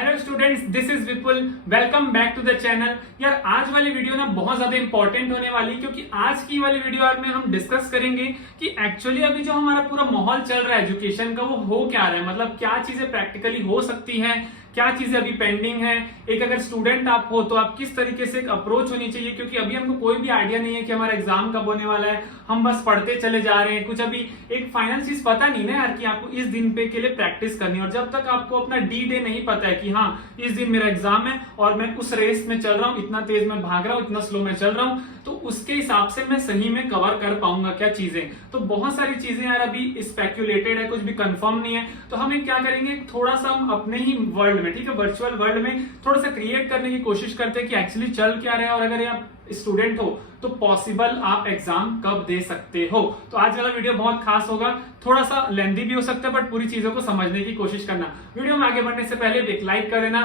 Hello students, this is Vipul. Welcome back to the channel. यार आज वाली वीडियो ना बहुत ज्यादा इंपॉर्टेंट होने वाली, क्योंकि आज की वाली वीडियो में हम डिस्कस करेंगे कि एक्चुअली अभी जो हमारा पूरा माहौल चल रहा है एजुकेशन का, वो हो क्या रहा है, मतलब क्या चीजें प्रैक्टिकली हो सकती हैं, क्या चीजें अभी पेंडिंग है। एक अगर स्टूडेंट आप हो तो आप किस तरीके से एक अप्रोच होनी चाहिए, क्योंकि अभी हमको कोई भी आइडिया नहीं है कि हमारा एग्जाम कब होने वाला है। हम बस पढ़ते चले जा रहे हैं, कुछ अभी एक फाइनल चीज पता नहीं ना यार कि आपको इस दिन पे के लिए प्रैक्टिस करनी है। और जब तक आपको अपना डी डे नहीं पता है कि हाँ इस दिन मेरा एग्जाम है और मैं उस रेस में चल रहा हूँ, इतना तेज मैं भाग रहा हूँ, इतना स्लो मैं चल रहा हूँ, तो उसके हिसाब से मैं सही में कवर कर पाऊंगा क्या चीजें। तो बहुत सारी चीजें यार अभी स्पेक्यूलेटेड है, कुछ भी कंफर्म नहीं है। तो हम क्या करेंगे, थोड़ा सा हम अपने ही वर्ल्ड में, ठीक है, वर्चुअल वर्ल्ड में थोड़ा सा क्रिएट करने की कोशिश करते हैं कि एक्चुअली चल क्या रहा है, और अगर आप स्टूडेंट हो तो पॉसिबल आप एग्जाम कब दे सकते हो। तो आज वाला वीडियो बहुत खास होगा, थोड़ा सा लेंथी भी हो सकता है, बट पूरी चीजों को समझने की कोशिश करना। वीडियो में आगे बढ़ने से पहले एक लाइक कर देना,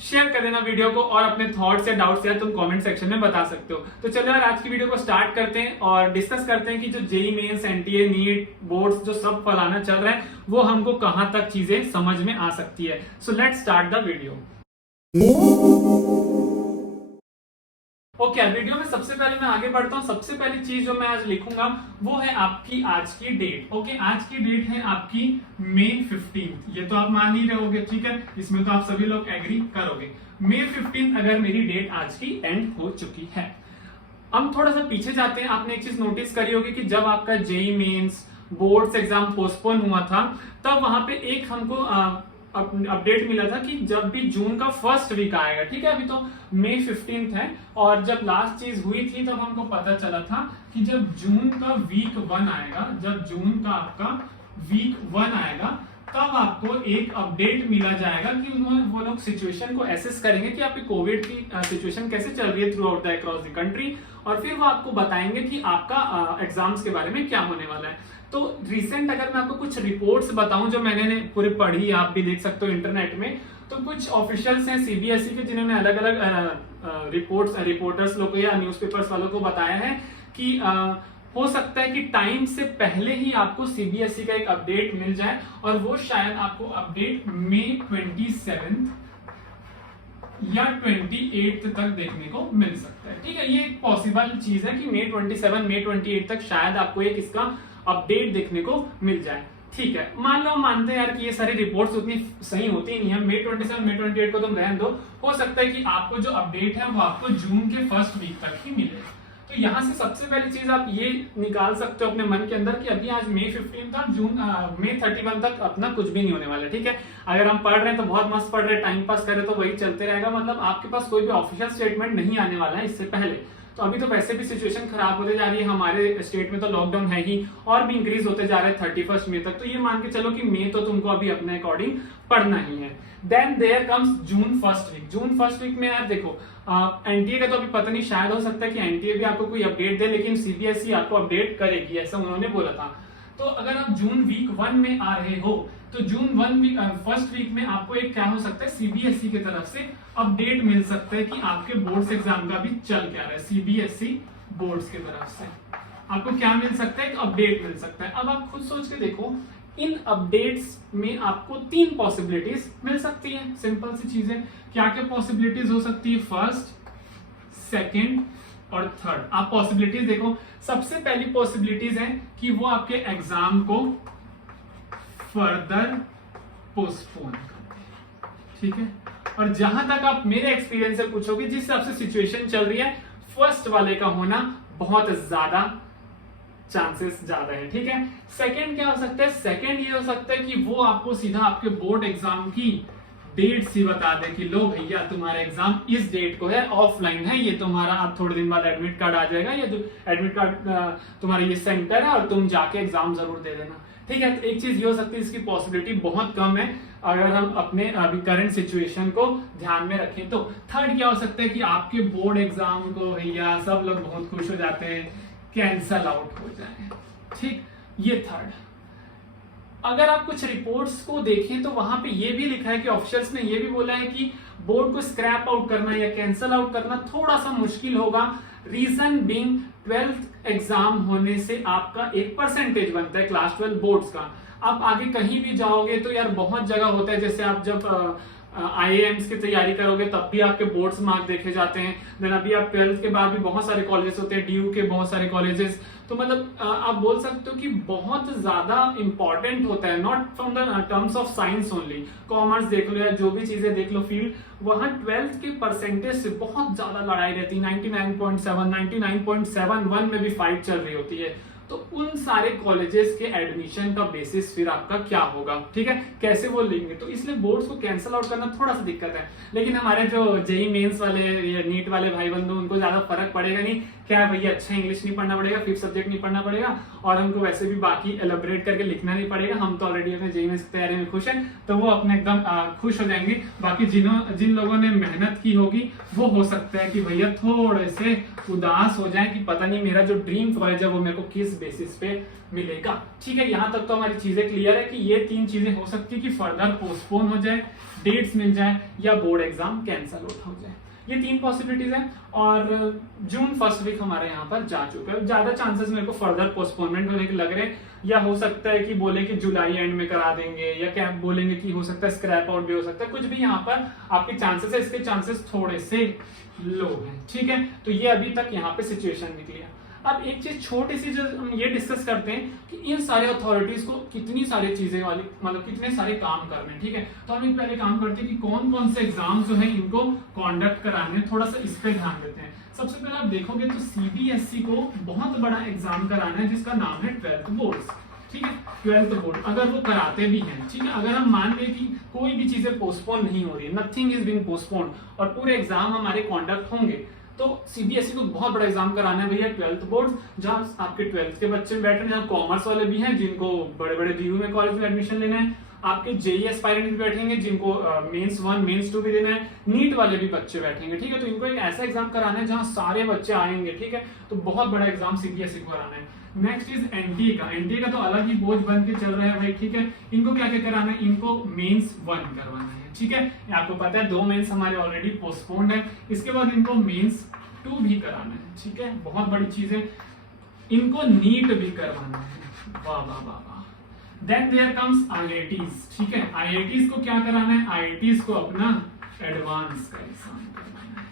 शेयर कर देना वीडियो को, और अपने थॉट्स या डाउट्स यार तुम कमेंट सेक्शन में बता सकते हो। तो चलो यार आज की वीडियो को स्टार्ट करते हैं और डिस्कस करते हैं कि जो JEE Mains, NTA, NEET, boards जो सब फलाना चल रहा है, वो हमको कहां तक चीजें समझ में आ सकती है। So let's start the video. Okay, video में सबसे पहले मैं आगे बढ़ता हूं। सबसे पहली चीज जो मैं आज लिखूंगा वो है आपकी आज की डेट। ओके, आज की डेट है आपकी मई 15। ये तो आप मान ही रहोगे, ठीक है, इसमें तो आप सभी लोग एग्री करोगे। मई 15 अगर मेरी डेट आज की एंड हो चुकी है। हम थोड़ा सा पीछे जाते हैं। आपने एक चीज नोटिस करी होगी कि जब आपका JEE Mains, boards exam postpone हुआ था, तब वहां पे एक हमको अपडेट मिला था कि जब भी जून का फर्स्ट वीक आएगा, ठीक है, अभी तो मई 15 है, और जब लास्ट चीज हुई थी तब हमको पता चला था कि जब जून का वीक 1 आएगा, जब जून का आपका वीक 1 आएगा, तब आपको एक अपडेट मिला जाएगा कि उन्होंने वो लोग सिचुएशन को एसेस करेंगे कि आपकी कोविड की सिचुएशन कैसे चल रही है through out the across the country, और फिर वो आपको बताएंगे कि आपका एग्जाम्स के बारे में क्या होने वाला है। तो रिसेंट अगर मैं आपको कुछ रिपोर्ट्स बताऊं जो मैंने पूरी पढ़ी, आप भी देख सकते हो इंटरनेट में, तो कुछ ऑफिशियल्स हैं सीबीएसई के जिन्होंने अलग अलग रिपोर्टर्स लोग या न्यूज़पेपर्स वालों को बताया है कि हो सकता है कि टाइम से पहले ही आपको सीबीएसई का एक अपडेट मिल जाए, और वो शायद आपको अपडेट मई 27 या 28 तक देखने को मिल सकता है। ठीक है, ये एक पॉसिबल चीज है कि मई 27, मई 28 तक शायद आपको एक इसका अपडेट देखने को मिल जाए। ठीक है, मान लो मानते हैं यार कि ये सारी रिपोर्ट्स उतनी सही होती नहीं है, मई 27, मई 28 को तुम रहने दो, हो सकता है कि आपको जो अपडेट है वो आपको जून के फर्स्ट वीक तक ही मिले। तो यहां से सबसे पहली चीज आप ये निकाल सकते हो अपने मन के अंदर कि अभी आज मई 15 था, मई 31 तक अपना कुछ भी नहीं होने वाला। ठीक है, अगर हम पढ़ रहे हैं तो बहुत मस्त पढ़ रहे हैं, टाइम पास कर रहे हैं तो वही चलते रहेगा, मतलब आपके पास कोई भी ऑफिशियल स्टेटमेंट नहीं आने वाला है इससे पहले। तो अभी तो वैसे भी सिचुएशन खराब होते जा रही है, हमारे स्टेट में तो लॉकडाउन है ही, और भी इंक्रीज होते जा रहे हैं 31 मई तक। तो ये मान के चलो कि मई तो तुमको अभी अपने अकॉर्डिंग पढ़ना ही है। Then there comes June first week. June first week में यार देखो, एनटीए का तो अभी पता नहीं, शायद हो सकता है कि एनटीए भी आपको कोई अपडेट दे, लेकिन सीबीएसई आपको अपडेट करेगी, ऐसा उन्होंने बोला था। तो अगर आप जून वीक 1 में आ रहे हो तो जून फर्स्ट वीक में आपको एक क्या हो सकता है, सीबीएसई की तरफ से अपडेट मिल सकता है कि आपके बोर्ड्स एग्जाम का भी चल क्या रहा है। सीबीएसई बोर्ड्स की तरफ से आपको क्या मिल सकता है, एक अपडेट मिल सकता है। अब आप खुद सोच के देखो, इन अपडेट्स में आपको 3 पॉसिबिलिटीज मिल सकती है। सिंपल सी चीजें, क्या क्या पॉसिबिलिटीज हो सकती है, फर्स्ट, सेकेंड और थर्ड। आप पॉसिबिलिटीज देखो, सबसे पहली पॉसिबिलिटीज है कि वो आपके एग्जाम को फर्दर पोस्टपोन करते, ठीक है। और जहां तक आप मेरे एक्सपीरियंस से पूछोगे, जिस हिसाब से सिचुएशन चल रही है, फर्स्ट वाले का होना बहुत ज्यादा चांसेस ज्यादा है, ठीक है। सेकंड क्या हो सकता है, सेकंड ये हो सकता है कि वो आपको सीधा आपके बोर्ड एग्जाम की डेट सी बता दे कि लो भैया तुम्हारा एग्जाम इस डेट को है, ऑफलाइन है, ये तुम्हारा अब थोड़े दिन बाद एडमिट कार्ड आ जाएगा, ये जो एडमिट कार्ड तुम्हारा ये सेंटर है और तुम जाके एग्जाम जरूर दे देना। ठीक है, तो एक चीज ये हो सकती है, इसकी पॉसिबिलिटी बहुत कम है अगर हम अपने अभी करंट सिचुएशन को ध्यान में रखें। तो थर्ड क्या हो सकता है कि आपके बोर्ड एग्जाम को भैया सब लोग बहुत खुश हो जाते हैं, कैंसल आउट हो जाए। ठीक, ये थर्ड। अगर आप कुछ रिपोर्ट्स को देखें तो वहां पे ये भी लिखा है कि ऑफिशियल्स ने ये भी बोला है कि बोर्ड को स्क्रैप आउट करना या कैंसल आउट करना थोड़ा सा मुश्किल होगा। रीजन बीइंग 12th एग्जाम होने से आपका एक परसेंटेज बनता है क्लास 12 बोर्ड्स का। आप आगे कहीं भी जाओगे तो यार बहुत जगह होता है, जैसे आप जब IIMs की तैयारी करोगे तब भी आपके बोर्ड्स मार्क देखे जाते हैं। देन अभी आप 12th के बाद भी बहुत सारे कॉलेजेस होते हैं, DU के बहुत सारे कॉलेजेस, तो मतलब आप बोल सकते हो कि बहुत ज्यादा इंपॉर्टेंट होता है, not from the terms of science only, commerce देख लो या जो भी चीजें देख लो फील्ड, वहां 12th के परसेंटेज से बहुत ज्यादा लड़ाई रहती है। 99.7 99.71 में भी फाइट चल रही होती है। तो उन सारे कॉलेजेस के एडमिशन का बेसिस फिर आपका क्या होगा, ठीक है, कैसे वो लेंगे, तो इसलिए बोर्ड्स को कैंसिल आउट करना थोड़ा सा दिक्कत है। लेकिन हमारे जो जेई मेंस वाले या नीट वाले भाई बंधु, उनको ज्यादा फर्क पड़ेगा नहीं, क्या भैया अच्छा इंग्लिश नहीं पढ़ना पड़ेगा, 5th सब्जेक्ट नहीं पढ़ना पड़ेगा, और हमको वैसे भी बाकी एलोबरेट करके लिखना नहीं पड़ेगा, हम तो ऑलरेडी अपने जेई मेंस की तैयारी में खुश हैं, तो वो अपने एकदम खुश हो जाएंगे। बाकी जिन लोगों ने मेहनत की होगी वो हो सकता है कि भैया थोड़े से उदास हो जाए कि पता नहीं मेरा जो ड्रीम कॉलेज है वो मेरे को किस बेसिस पे मिलेगा। ठीक है, यहाँ तक तो हमारी चीजें क्लियर है कि ये 3 चीजें हो सकती है कि फर्दर पोस्टपोन हो जाए, डेट्स मिल जाए, या बोर्ड एग्जाम कैंसिल आउट हो जाए। ये 3 पॉसिबिलिटीज हैं, और जून फर्स्ट वीक हमारे यहाँ पर जा चुका है। ज्यादा चांसेस मेरे को फर्दर पोस्टपोनमेंट होने के लग रहे हैं, या हो सकता है कि बोले कि जुलाई एंड में करा देंगे, या क्या बोलेंगे कि हो सकता है स्क्रैप आउट भी हो सकता है, कुछ भी यहाँ पर आपके चांसेस है, इसके चांसेस थोड़े से लो हैं। ठीक है, तो ये अभी तक यहाँ पे सिचुएशन निकली है। अब एक चीज छोटी सी जो हम ये डिस्कस करते हैं कि इन सारे अथॉरिटीज को कितनी सारी चीजें वाली, मतलब कितने सारे काम करने हैं। ठीक है, तो हम एक पहले काम करते हैं कि कौन कौन से एग्जाम जो है इनको कंडक्ट कराने हैं, थोड़ा सा इस पे ध्यान देते हैं। सबसे पहले आप देखोगे तो CBSE को बहुत बड़ा एग्जाम कराना है जिसका नाम है 12th बोर्ड्स। ठीक है, 12th बोर्ड अगर वो कराते भी हैं, ठीक है, अगर हम मान लें कि कोई भी चीजें पोस्टपोन नहीं हो रही है, नथिंग इज बीइंग पोस्टपोन, और पूरे एग्जाम हमारे कंडक्ट होंगे, तो CBSE को बहुत बड़ा एग्जाम कराना है भैया 12th बोर्ड, जहां आपके 12th के बच्चे बैठे हैं, जहां कॉमर्स वाले भी हैं जिनको बड़े बड़े DU में कॉलेज में एडमिशन लेना है, आपके JEE एस्पायरेंट भी बैठेंगे जिनको मेंस 1 मेंस 2 भी देना है, नीट वाले भी बच्चे बैठेंगे। ठीक है, तो इनको एक ऐसा एग्जाम कराना है जहां सारे बच्चे आएंगे। ठीक है, तो बहुत बड़ा एग्जाम CBSE को कराना है। नेक्स्ट इज NTA का तो अलग ही बोझ बन के चल रहा है भाई। ठीक है, इनको क्या क्या कराना है, इनको मेंस 1 करवाना है। ठीक है, आपको पता है 2 मेंस हमारे ऑलरेडी पोस्टपोन्ड है, इसके बाद इनको मेंस 2 भी कराना है। ठीक है, बहुत बड़ी चीज है, इनको नीट भी करवाना है। वाह वाह वाह वाह। Then there comes IITs। ठीक है, IITs को क्या कराना है, IITs को अपना एडवांस का एग्जाम करवाना है।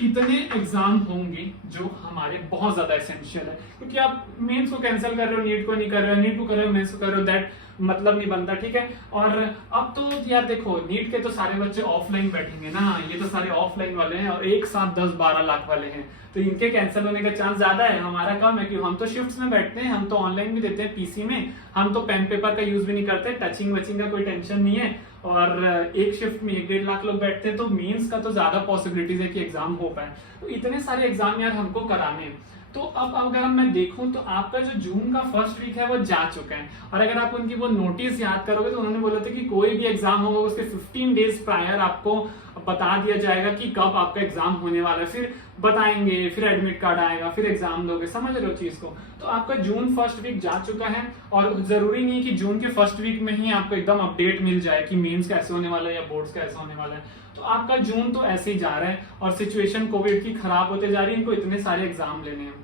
इतने एग्जाम होंगे जो हमारे बहुत ज्यादा एसेंशियल है, क्योंकि आप मेंस को कैंसिल कर रहे हो, नीट को नहीं कर रहे हो, नीट को कर रहे हो, मेंस को कर रहे हो, दैट मतलब नहीं बनता। ठीक है, और अब तो यार देखो नीट के तो सारे बच्चे ऑफलाइन बैठेंगे ना, ये तो सारे ऑफलाइन वाले हैं और एक साथ 10-12 लाख वाले हैं, तो इनके कैंसिल होने का चांस ज्यादा है। हमारा काम है कि हम तो शिफ्ट्स में बैठते हैं, हम तो ऑनलाइन भी देते हैं PC में, हम तो पेन पेपर का यूज भी नहीं करते, टचिंग वचिंग का कोई टेंशन नहीं है, और एक शिफ्ट में 1-1.5 लाख लोग बैठते हैं, तो मेंस का तो ज्यादा पॉसिबिलिटीज है कि एग्जाम हो पाए। तो इतने सारे एग्जाम यार हमको कराने हैं। तो अब अगर मैं देखूं तो आपका जो जून का फर्स्ट वीक है वो जा चुका है, और अगर आप उनकी वो नोटिस याद करोगे तो उन्होंने बोला था कि कोई भी एग्जाम होगा उसके 15 डेज प्रायर आपको बता दिया जाएगा कि कब आपका एग्जाम होने वाला है, फिर बताएंगे, फिर एडमिट कार्ड आएगा, फिर एग्जाम दोगे। समझ रहे हो चीज को? तो आपका जून फर्स्ट वीक जा चुका है, और जरूरी नहीं कि जून के फर्स्ट वीक में ही आपको एकदम अपडेट मिल जाए कि मेंस कैसे होने वाला है या बोर्ड्स कैसे होने वाला है। तो आपका जून तो ऐसे ही जा रहा है, और सिचुएशन कोविड की खराब होते जा रही है, इनको इतने सारे एग्जाम लेने हैं।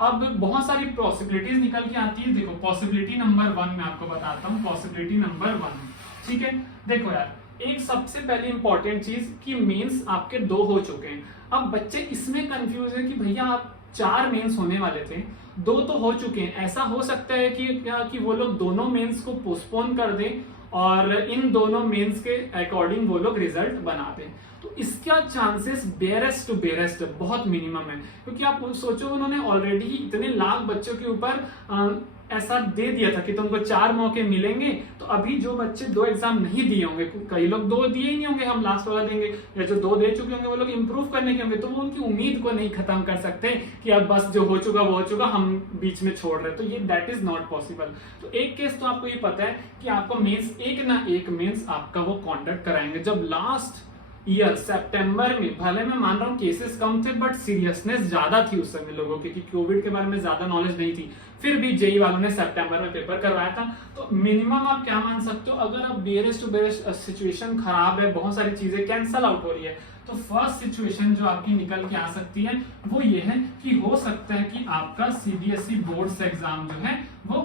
अब बहुत सारी पॉसिबिलिटीज निकल के आती है। देखो पॉसिबिलिटी नंबर 1 मैं आपको बताता हूँ, पॉसिबिलिटी नंबर 1। ठीक है, देखो यार, एक सबसे पहली इंपॉर्टेंट चीज कि मेंस आपके 2 हो चुके हैं। अब बच्चे इसमें कंफ्यूज है कि भैया आप 4 मेंस होने वाले थे, 2 तो हो चुके हैं, ऐसा हो सकता है कि वो लोग दोनों मेंस को पोस्टपोन कर दें और इन दोनों मेंस के अकॉर्डिंग वो लोग रिजल्ट बना दें। तो इसका चांसेस बेरेस्ट टू बेरेस्ट बहुत मिनिमम है, क्योंकि आप सोचो उन्होंने ऑलरेडी इतने लाख बच्चों के ऊपर ऐसा दे दिया था कि तुमको 4 मौके मिलेंगे। तो अभी जो बच्चे 2 एग्जाम नहीं दिए होंगे, कई लोग 2 दिए ही नहीं होंगे, हम लास्ट वाला देंगे, या जो 2 दे चुके होंगे वो लोग इंप्रूव करने के होंगे, तो वो उनकी उम्मीद को नहीं खत्म कर सकते कि अब बस जो हो चुका वो हो चुका, हम बीच में छोड़ रहे, तो ये दैट इज नॉट पॉसिबल। तो एक केस तो आपको ये पता है कि आपको मेंस एक ना एक मेंस आपका वो कॉन्डक्ट कराएंगे, जब लास्ट ईयर सितंबर में, भले मैं मान रहा हूँ केसेस कम थे बट सीरियसनेस ज्यादा थी उस समय लोगों की, कि कोविड के बारे में ज्यादा नॉलेज नहीं थी, फिर भी जेई वालों ने सितंबर में पेपर करवाया था। तो मिनिमम आप क्या मान सकते हो, अगर अब बेरेस्ट टू बेरेस्ट सिचुएशन खराब है, बहुत सारी चीजें कैंसल आउट हो रही है, तो फर्स्ट सिचुएशन जो आपकी निकल के आ सकती है वो ये है कि हो सकता है कि आपका CBSE बोर्ड्स एग्जाम जो है वो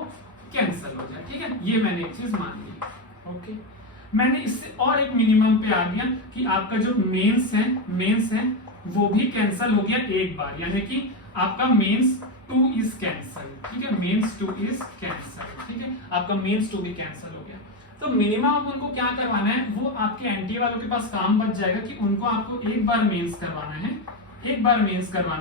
कैंसिल हो जाए। ठीक है, ये मैंने एक चीज मान ली। ओके, मैंने इससे और एक मिनिमम पे आ गया कि आपका जो मेंस है वो भी कैंसिल हो गया एक बार, यानी कि आपका मेंस 2 इज कैंसिल, ठीक है, मेंस 2 इज कैंसिल, ठीक है, आपका मेंस 2 भी कैंसिल हो गया। तो मिनिमम आप उनको क्या करवाना है, वो आपके एनटीए वालों के पास काम बच जाएगा कि उनको आपको एक बार मेंस करवाना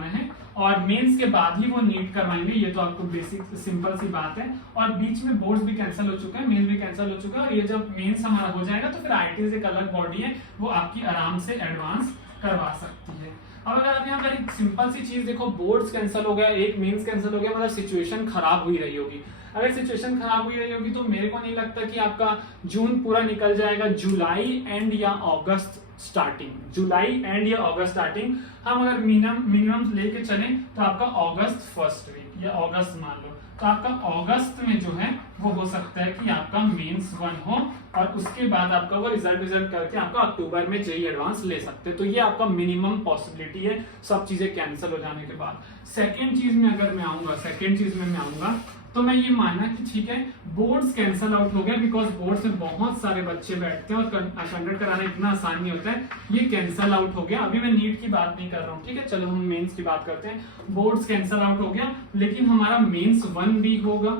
है और मेंस के बाद ही वो नीट करवाएंगे। ये तो आपको बेसिक सिंपल सी बात है। और बीच में बोर्ड्स भी कैंसिल हो चुका है, मेंस भी कैंसिल हो चुका है, और ये जब मेंस हमारा हो जाएगा तो फिर आईआईटीज एक अलग बॉडी है, वो आपकी आराम से एडवांस करवा सकती है। अब अगर आप यहाँ पर एक सिंपल सी चीज देखो, बोर्ड्स कैंसिल हो गया, एक मेंस कैंसिल हो गया, मतलब सिचुएशन खराब हुई रही होगी। अगर सिचुएशन खराब हुई रही होगी तो मेरे को नहीं लगता कि आपका जून पूरा निकल जाएगा। जुलाई एंड या अगस्त स्टार्टिंग हम अगर मिनिमम लेके चलें तो आपका अगस्त फर्स्ट वीक या अगस्त मान लो, तो आपका अगस्त में जो है वो हो सकता है कि आपका मेंस 1 हो और उसके बाद आपका वो रिजल्ट करके आपका अक्टूबर में जेईई एडवांस ले सकते हैं। तो ये आपका मिनिमम पॉसिबिलिटी है सब चीजें कैंसिल हो जाने के बाद। सेकेंड चीज में मैं आऊंगा तो मैं ये माना कि ठीक है बोर्ड्स कैंसिल आउट हो गया, बिकॉज बोर्ड्स में बहुत सारे बच्चे बैठते हैं और कंडक्ट कराना इतना आसान नहीं होता है, ये कैंसिल आउट हो गया। अभी मैं नीट की बात नहीं कर रहा हूँ, ठीक है, चलो हम मेंस की बात करते हैं। बोर्ड्स कैंसिल आउट हो गया, लेकिन हमारा मेंस 1 भी होगा,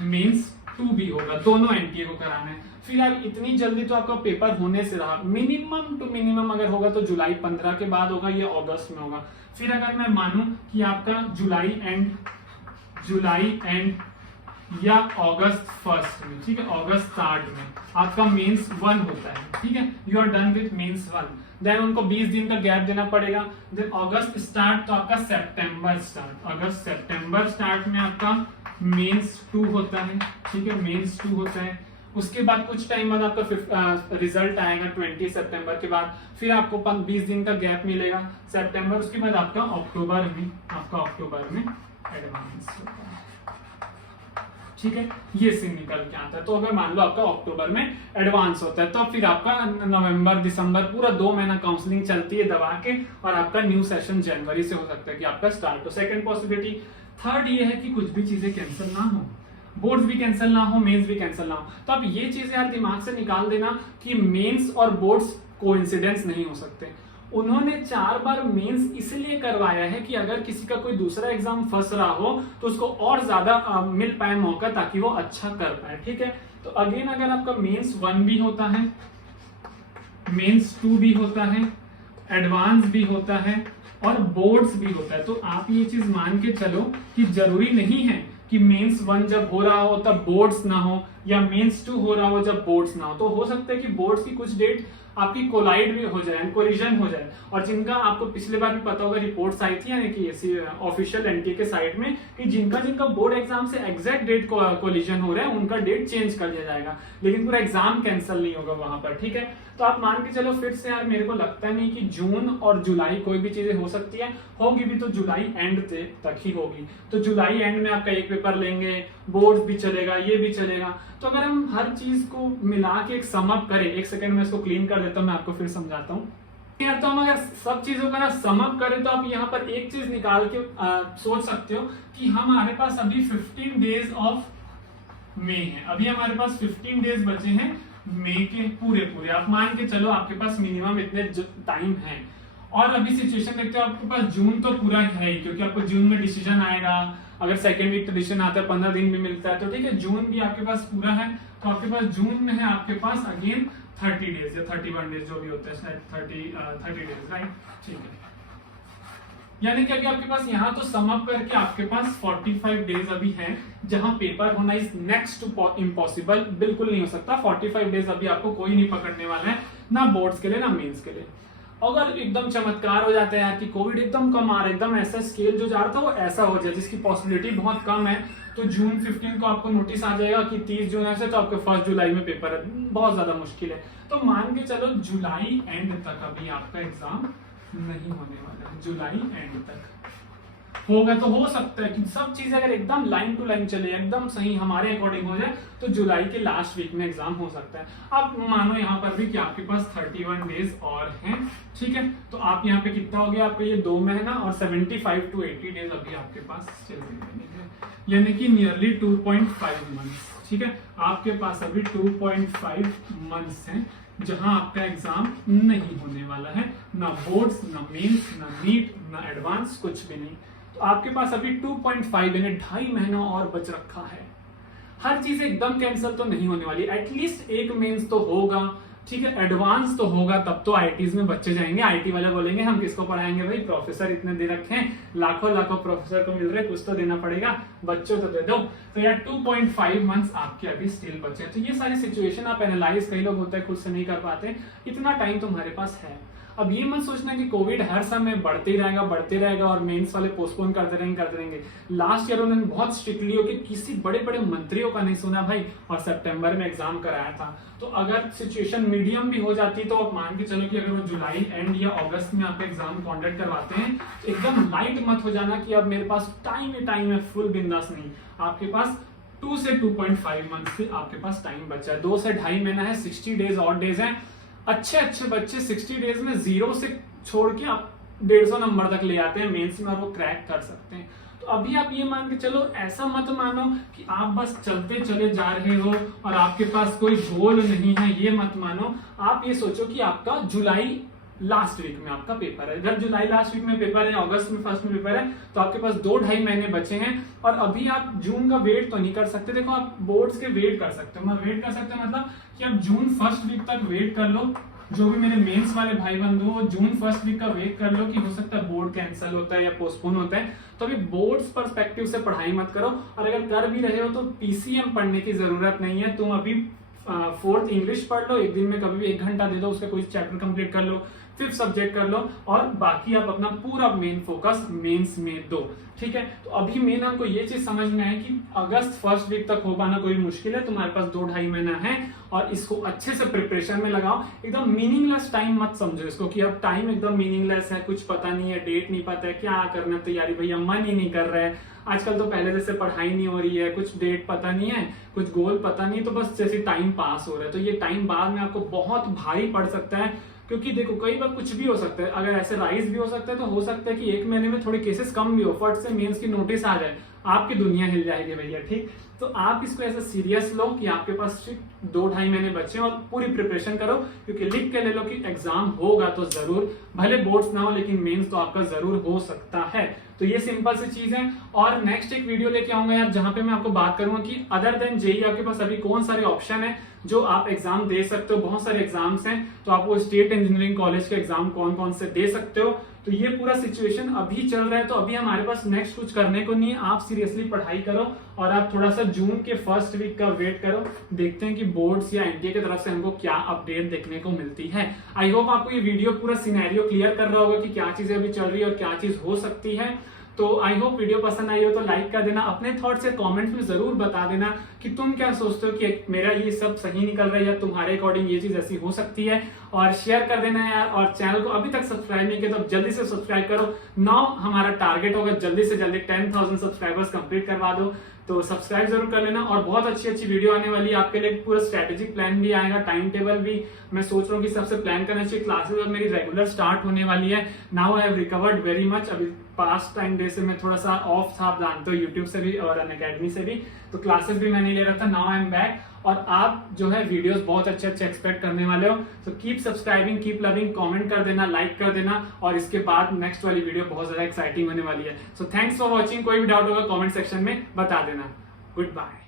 मेंस 2 भी होगा, दोनों एनटीए को कराना है। फिलहाल इतनी जल्दी तो आपका पेपर होने से रहा, मिनिमम टू मिनिमम अगर होगा तो जुलाई 15 के बाद होगा या अगस्त में होगा। फिर अगर मैं मानूं कि आपका जुलाई एंड या अगस्त फर्स्ट में, ठीक है, अगस्त स्टार्ट में आपका मेंस 1 होता है, ठीक है, you are done with Mains 1, then उनको 20 दिन का गैप देना पड़ेगा। देन अगस्त स्टार्ट तो आपका सितंबर स्टार्ट में आपका मेंस 2 होता है, ठीक है, मेंस 2 होता है। उसके बाद कुछ टाइम बाद आपका रिजल्ट आएगा 20 सितंबर के बाद, फिर आपको 20 दिन का गैप मिलेगा सितंबर, उसके बाद आपका अक्टूबर में एडवांस होता है, ठीक है, ये सीन निकल के आता है। तो अगर मान लो आपका अक्टूबर में एडवांस होता है तो फिर आपका नवंबर दिसंबर पूरा 2 महीना काउंसलिंग चलती है दबा के, और आपका न्यू सेशन जनवरी से हो सकता है कि आपका स्टार्ट हो। Second possibility. थर्ड ये है कि कुछ भी चीजें कैंसिल ना हो, बोर्ड्स भी कैंसिल ना हो, मेंस भी कैंसिल ना हो। तो आप ये चीजें यार दिमाग से निकाल देना कि मेंस और बोर्ड्स कोइंसिडेंस नहीं हो सकते। उन्होंने 4 बार मेंस इसलिए करवाया है कि अगर किसी का कोई दूसरा एग्जाम फंस रहा हो तो उसको और ज्यादा मिल पाए मौका, ताकि वो अच्छा कर पाए, ठीक है। तो अगेन अगर आपका मेंस 1 भी होता है, मेंस 2 भी होता है, एडवांस भी होता है और बोर्ड्स भी होता है, तो आप ये चीज मान के चलो कि जरूरी नहीं है कि मेंस 1 जब हो रहा हो तब बोर्ड्स ना हो, या मेंस 2 हो रहा हो जब बोर्ड्स ना हो। तो हो सकता है कि बोर्ड्स की कुछ डेट आपकी कोलाइड भी हो जाए, कोलिजन हो जाए। और जिनका आपको पिछले बार भी पता होगा रिपोर्ट्स आई थी, यानी कि ऐसी ऑफिशियल एनटीए के साइट में, कि जिनका बोर्ड एग्जाम से एग्जैक्ट डेट कोलिजन हो रहा है उनका डेट चेंज कर दिया जाएगा, लेकिन पूरा एग्जाम कैंसिल नहीं होगा वहां पर, ठीक है। तो आप मान के चलो फिर से यार, मेरे को लगता नहीं कि जून और जुलाई कोई भी चीजें हो सकती है, होगी भी तो जुलाई एंड तक ही होगी। तो जुलाई एंड में आपका एक पेपर लेंगे, बोर्ड भी चलेगा, ये भी चलेगा। तो अगर हम हर चीज को मिला के एक सम अप करें, एक सेकंड में इसको क्लीन कर देता हूं, मैं आपको फिर समझाता हूँ यार। तो हम अगर सब चीजों का ना सम अप करें तो आप यहाँ पर एक चीज निकाल के सोच सकते हो कि हमारे पास अभी 15 डेज ऑफ मई है, अभी हमारे पास 15 डेज बचे हैं मई के पूरे। आप मान के चलो आपके पास मिनिमम इतने टाइम है। और अभी सिचुएशन देखते हो आपके पास जून तो पूरा है ही, क्योंकि आपको जून में डिसीजन आएगा, अगर सेकेंड वीक तो डिसीजन आता है, 15 दिन भी मिलता है, तो ठीक है, जून भी आपके पास पूरा है। तो आपके पास जून में है आपके पास अगेन 30 डेज या 31 डेज जो भी होता है, शायद 30 डेज, राइट, ठीक है। यानी कि अभी आपके पास यहाँ तो सम अप करके आपके पास 45 डेज अभी है, जहां पेपर होना इज नेक्स्ट टू इम्पॉसिबल, बिल्कुल नहीं हो सकता। 45 डेज अभी आपको कोई नहीं पकड़ने वाला है, ना बोर्ड्स के लिए ना मेंस के लिए। अगर एकदम चमत्कार हो जाता है यार कि कोविड एकदम कम आ रहा है, एकदम ऐसा स्केल जो जा रहा था वो ऐसा हो जाए जिसकी पॉसिबिलिटी बहुत कम है, तो जून 15 को आपको नोटिस आ जाएगा कि 30 जून से तो आपके 1 जुलाई में पेपर है, बहुत ज्यादा मुश्किल है। तो मान के चलो जुलाई एंड तक अभी आपका एग्जाम नहीं होने वाला है, जुलाई एंड तक होगा। तो हो सकता है कि सब चीजें अगर एकदम लाइन टू लाइन चले, एकदम सही हमारे अकॉर्डिंग हो जाए, तो जुलाई के लास्ट वीक में एग्जाम हो सकता है। आप मानो यहाँ पर भी कि आपके पास 31 डेज और हैं, ठीक है। तो आप यहाँ पे कितना हो गया आपका ये 2 महीना और 75 to 80 डेज अभी आपके पास चल रही है, यानी कि नियरली 2.5 मंथ्स, ठीक है, आपके पास अभी 2.5 मंथ्स हैं जहां आपका एग्जाम नहीं होने वाला है, ना बोर्ड्स, ना मेंस, ना नीट, ना एडवांस, कुछ भी नहीं। तो आपके पास अभी 2.5 यानी 2.5 महीना और बच रखा है। हर चीज एकदम कैंसिल तो नहीं होने वाली, एटलीस्ट एक मेंस तो होगा, ठीक है, एडवांस तो होगा, तब तो आईटीज में बच्चे जाएंगे। आईटी वाले बोलेंगे हम किसको पढ़ाएंगे भाई, प्रोफेसर इतने दे रखे हैं, लाखों लाखों प्रोफेसर को मिल रहे, कुछ तो देना पड़ेगा, बच्चों तो दे दो। तो यार 2.5 मंथ्स आपके अभी स्टिल बचे। तो ये सारी सिचुएशन आप एनालाइज, कई लोग होता है खुद से नहीं कर पाते, इतना टाइम तुम्हारे पास है। अब ये मत सोचना कि कोविड हर समय बढ़ते ही रहेगा और मेंस वाले पोस्टपोन करते रहेंगे। लास्ट ईयर उन्होंने बहुत स्ट्रिक्टली हो कि किसी बड़े बड़े मंत्रियों का नहीं सुना भाई, और सितंबर में एग्जाम कराया था। तो अगर सिचुएशन मीडियम भी हो जाती तो आप मान के चलो कि अगर वो जुलाई एंड या अगस्त में आप एग्जाम कंडक्ट करवाते हैं तो एकदम लाइट मत हो जाना कि अब मेरे पास टाइम है, फुल बिंदास नहीं। आपके पास 2 से 2.5 मंथ से आपके पास टाइम बचा है, 2 से 2.5 महीना है, 60 डेज और डेज है। अच्छे बच्चे 60 डेज में 0 से छोड़ के आप 150 नंबर तक ले आते हैं मेंस में, और वो क्रैक कर सकते हैं। तो अभी आप ये मान के चलो, ऐसा मत मानो कि आप बस चलते चले जा रहे हो और आपके पास कोई गोल नहीं है, ये मत मानो। आप ये सोचो कि आपका जुलाई लास्ट वीक में आपका पेपर है। अगर जुलाई लास्ट वीक में पेपर है, अगस्त में फर्स्ट में पेपर है, तो आपके पास 2-2.5 महीने बचे हैं। और अभी आप जून का वेट तो नहीं कर सकते। देखो, आप बोर्ड्स के वेट कर सकते हो, वेट कर सकते हो मतलब कि आप जून फर्स्ट वीक तक वेट कर लो। जो भी मेरे मेंस वाले भाई बंधु हो, जून फर्स्ट वीक का वेट कर लो कि हो सकता है बोर्ड कैंसिल होता है या पोस्टपोन होता है। तो अभी बोर्ड्स पर्सपेक्टिव से पढ़ाई मत करो, और अगर कर भी रहे हो तो पीसीएम पढ़ने की जरूरत नहीं है। तुम अभी 4th इंग्लिश पढ़ लो, एक दिन में कभी भी 1 घंटा दे दो, उसका कोई चैप्टर कंप्लीट कर लो, 5th सब्जेक्ट कर लो, और बाकी आप अपना पूरा मेन फोकस मेंस में दो, ठीक है। तो अभी मेन हमको ये चीज समझ में आए कि अगस्त फर्स्ट वीक तक हो पाना कोई मुश्किल है, तुम्हारे पास 2-2.5 महीना है, और इसको अच्छे से प्रिपरेशन में लगाओ। एकदम मीनिंगलेस टाइम मत समझो इसको कि अब टाइम एकदम मीनिंगलेस है, कुछ पता नहीं है, डेट नहीं पता है, क्या करना तैयारी, भैया मन ही नहीं कर रहा है। आजकल तो पहले जैसे पढ़ाई नहीं हो रही है, कुछ डेट पता नहीं है, कुछ गोल पता नहीं, तो बस जैसे टाइम पास हो रहा है। तो ये टाइम बाद में आपको बहुत भारी पड़ सकता है, क्योंकि देखो कई बार कुछ भी हो सकता है। अगर ऐसे राइज भी हो सकता है तो हो सकता है कि 1 महीने में थोड़े केसेस कम भी हो, फट से मेंस की नोटिस आ जाए, आपकी दुनिया हिल जाएगी भैया, ठीक। तो आप इसको ऐसा सीरियस लो कि आपके पास सिर्फ 2-2.5 महीने बचे हैं, और पूरी प्रिपरेशन करो, क्योंकि लिख के ले लो कि एग्जाम होगा तो जरूर, भले बोर्ड्स ना हो लेकिन मेंस तो आपका जरूर हो सकता है। तो ये सिंपल सी चीज है। और नेक्स्ट एक वीडियो लेके आऊंगा यार, जहां पे मैं आपको बात करूंगा कि अदर देन जेईई आपके पास अभी कौन सारे ऑप्शन है जो आप एग्जाम दे सकते हो। बहुत सारे एग्जाम्स हैं, तो आप वो स्टेट इंजीनियरिंग कॉलेज के एग्जाम कौन कौन से दे सकते हो। तो ये पूरा सिचुएशन अभी चल रहा है, तो अभी हमारे पास नेक्स्ट कुछ करने को नहीं है। आप सीरियसली पढ़ाई करो, और आप थोड़ा सा जून के फर्स्ट वीक का वेट करो, देखते हैं कि बोर्ड्स या एनटीए की तरफ से हमको क्या अपडेट देखने को मिलती है। आई होप आपको ये वीडियो पूरा सिनेरियो क्लियर कर रहा होगा कि क्या चीजें अभी चल रही है और क्या चीज हो सकती है। तो आई होप वीडियो पसंद आई हो तो लाइक कर देना, अपने थॉट्स से कमेंट्स में जरूर बता देना कि तुम क्या सोचते हो कि मेरा ये सब सही निकल रहा है या तुम्हारे अकॉर्डिंग ये चीज ऐसी हो सकती है। और शेयर कर देना यार, और चैनल को अभी तक सब्सक्राइब नहीं किया तो जल्दी से सब्सक्राइब करो। नाउ हमारा टारगेट होगा जल्दी से जल्दी 10,000 सब्सक्राइबर्स कंप्लीट करवा दो, तो सब्सक्राइब जरूर कर लेना। और बहुत अच्छी अच्छी वीडियो आने वाली है आपके लिए, पूरा स्ट्रेटेजिक प्लान भी आएगा, टाइम टेबल भी मैं सोच रहा हूँ कि सबसे प्लान करना चाहिए। क्लासेस अब मेरी रेगुलर स्टार्ट होने वाली है। Now I have recovered very much. अभी पास्ट टाइम डे से मैं थोड़ा सा ऑफ था, आप जानते हो, यूट्यूब से भी और अनअकैडमी से भी, तो क्लासेस भी मैं नहीं ले रहा था। नाउ आई एम बैक, और आप जो है वीडियोस बहुत अच्छे अच्छे एक्सपेक्ट करने वाले हो। तो keep subscribing, keep loving, comment कर देना, लाइक कर देना, और इसके बाद नेक्स्ट वाली वीडियो बहुत ज्यादा एक्साइटिंग होने वाली है। So thanks for watching. कोई भी डाउट होगा कमेंट सेक्शन में बता देना। Good bye.